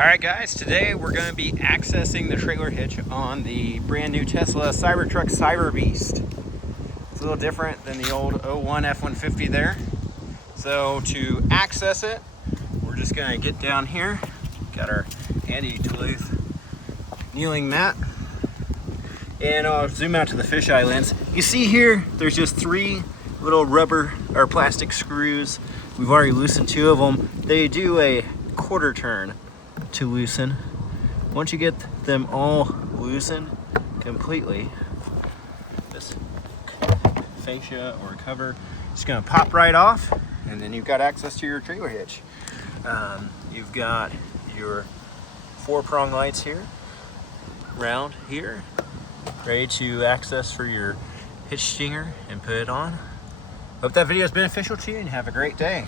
Alright guys, today we're going to be accessing the trailer hitch on the brand new Tesla Cybertruck CyberBeast. It's a little different than the old 01 F-150 there. So to access it, we're just going to get down here. Got our handy Duluth kneeling mat. And I'll zoom out to the fisheye lens. You see here, there's just 3 little rubber or plastic screws. We've already loosened 2 of them. They do a quarter turn to loosen. Once you get them all loosened completely, this fascia or cover is going to pop right off, and then you've got access to your trailer hitch. You've got your 4-prong lights here, round here, ready to access for your hitch stinger and put it on. Hope that video is beneficial to you and have a great day.